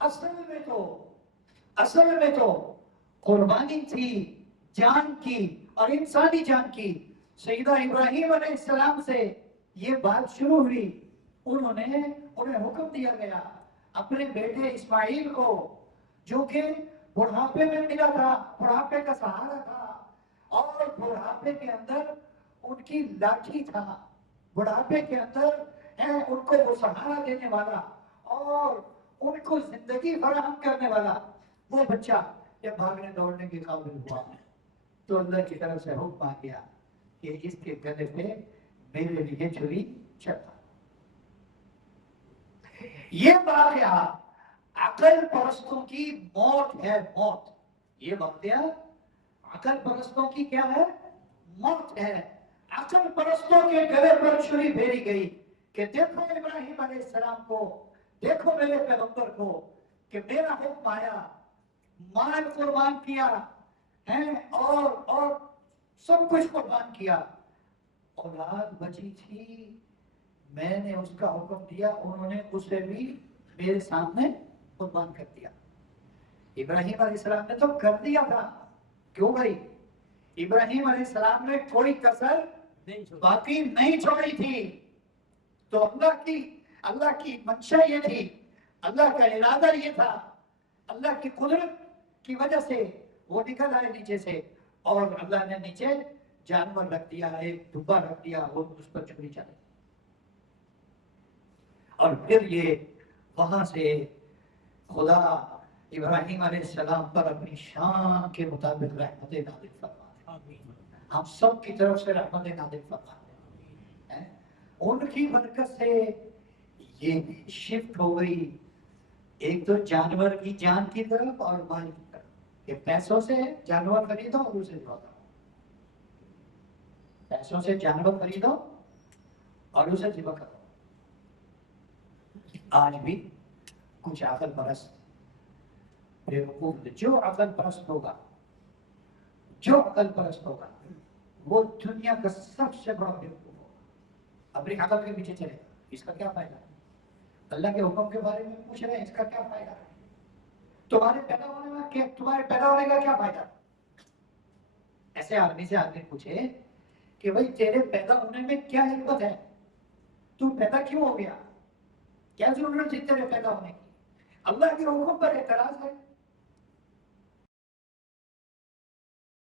اصل میں تو قربانی تھی جان کی اور انسانی جان کی. سیدہ ابراہیم علیہ السلام سے یہ بات شروع ہوئی. انہیں حکم دیا گیا اپنے بیٹے اسماعیل کو، جو کہ بڑھاپے میں ملا تھا، بڑھاپے کا سہارا تھا، اور بڑھاپے کے اندر ان کی لاٹھی تھا، بڑھاپے کے اندر ان کو وہ سہارا دینے والا اور ان کو زندگی فراہم کرنے والا وہ بچہ جب بھاگنے دوڑنے کے قابل ہوا تو اللہ کی طرف سے حکم آ گیا کہ اس کے گلے پہ میرے لیے چھری چڑھا. یہ واقعہ عقل پرستوں کی موت ہے، موت. یہ واقعہ عقل پرستوں کی کیا ہے؟ موت ہے. عقل پرستوں کے گلے پر چھری پھیری گئی کہ دیکھو ابراہیم علیہ السلام کو، دیکھو میرے پیغمبر کو، کہ میرا حکم آیا، مال قربان کیا ہے اور سب کچھ قربان کیا، اولاد بچی تھی، میں نے اس کا حکم دیا، انہوں نے اسے بھی میرے سامنے قربان کر دیا. ابراہیم علیہ السلام نے تو کر دیا تھا. کیوں بھائی؟ ابراہیم علیہ السلام نے کوئی کسر باقی نہیں چھوڑی تھی. تو اللہ کی منشا یہ تھی، اللہ کا ارادہ یہ تھا، اللہ کی قدرت کی وجہ سے وہ نکل آئے نیچے سے، اور اللہ نے نیچے جانور رکھ دیا، ایک دبا رکھ دیا، وہ اس پر چھری چلی. اور پھر یہ وہاں سے خدا ابراہیم علیہ السلام پر اپنی شان کے مطابق رحمت نازل فرماتے ہیں. ہم سب کی طرف سے رحمت نازل فرماتے ہیں. ان کی برکت سے یہ شفٹ ہو گئی ایک تو جانور کی جان کی طرف اور مال کی طرف، کہ پیسوں سے جانور خریدو اور اسے ذبح کرو، پیسوں سے جانور خریدو اور اسے ذبح کرو. آج بھی کچھ عقل پرست بیوقوف، جو عقل پرست ہوگا وہ دنیا کا سب سے بڑا بیوقوف ہوگا. اپنی عقل کے پیچھے چلے، اس کا کیا فائدہ؟ اللہ کے حکم کے بارے میں پوچھ رہے ہیں، اس کا کیا فائدہ؟ تمہارے پیدا ہونے کا کیا فائدہ؟ ایسے آدمی سے آدمی پوچھے کہ بھائی تیرے پیدا ہونے میں کیا حکمت ہے؟ تو پیدا کیوں ہو گیا؟ کیا ضرورت تھی تیرے پیدا ہونے کی؟ اللہ کے حکم پر اعتراض ہے.